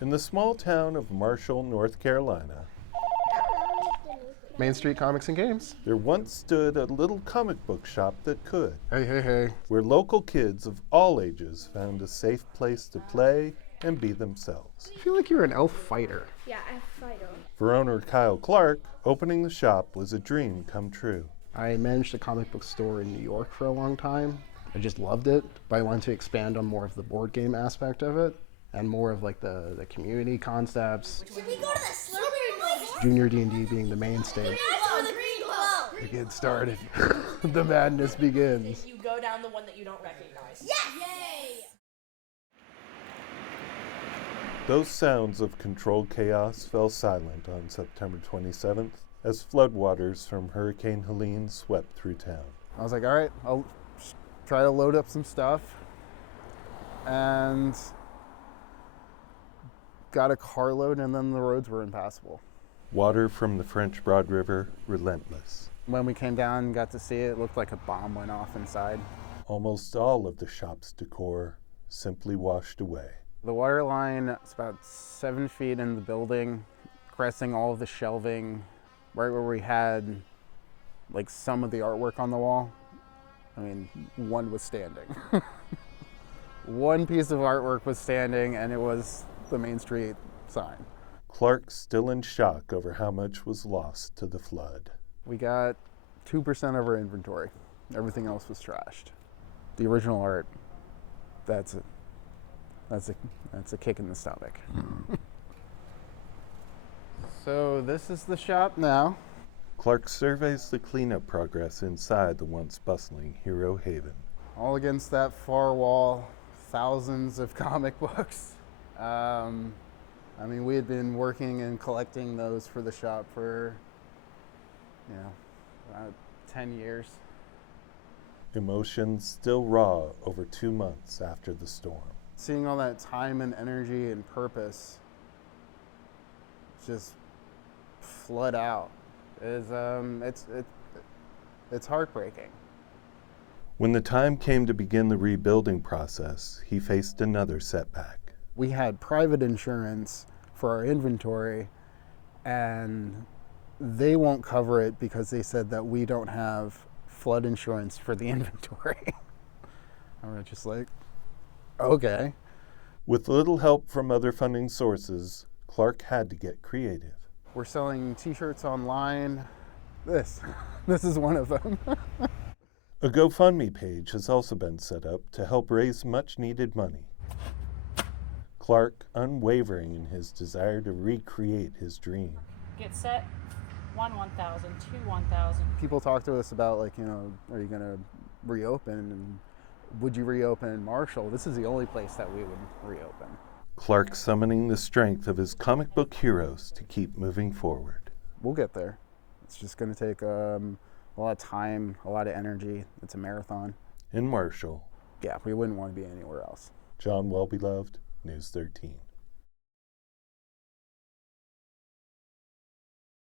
In the small town of Marshall, North Carolina, Main Street Comics and Games. there once stood a little comic book shop that could, Hey. where local kids of all ages found a safe place to play and be themselves. I feel like you're an elf fighter. Yeah, I fight them. For owner Kyle Clark, opening the shop was a dream come true. I managed a comic book store in New York for a long time. I just loved it, but I wanted to expand on more of the board game aspect of it and more of like the community concepts. Should we go to the Slurpee? Junior D&D being the mainstay. That's where the green glow. To get started, the madness begins. You go down the one that you don't recognize. Yes! Yay! Those sounds of controlled chaos fell silent on September 27th as floodwaters from Hurricane Helene swept through town. I was like, all right, I'll try to load up some stuff. And got a carload, and then the roads were impassable. Water from the French Broad River, relentless. When we came down and got to see it, it looked like a bomb went off inside. Almost all of the shop's decor simply washed away. The water line is about 7 feet in the building, caressing all of the shelving, right where we had like some of the artwork on the wall. I mean, one was standing. One piece of artwork was standing, and it was the Main Street sign. Clark still in shock over how much was lost to the flood. We got 2% of our inventory. Everything else was trashed. The original art, that's a kick in the stomach. So this is the shop now. Clark surveys the cleanup progress inside the once bustling Hero Haven. All against that far wall, thousands of comic books. I mean, we had been working and collecting those for the shop for, about 10 years. Emotions still raw over 2 months after the storm. Seeing all that time and energy and purpose just flood out is it's heartbreaking. When the time came to begin the rebuilding process, he faced another setback. We had private insurance for our inventory, and they won't cover it because they said that we don't have flood insurance for the inventory. And we're just like, okay. With little help from other funding sources, Clark had to get creative. We're selling t-shirts online. This is one of them. A GoFundMe page has also been set up to help raise much needed money. Clark unwavering in his desire to recreate his dream. Get set. 1 1,000, 2 1,000. People talk to us about are you going to reopen? And would you reopen in Marshall? This is the only place that we would reopen. Clark summoning the strength of his comic book heroes to keep moving forward. We'll get there. It's just going to take a lot of time, a lot of energy. It's a marathon. In Marshall, Yeah, we wouldn't want to be anywhere else. John Wellbeloved, News 13.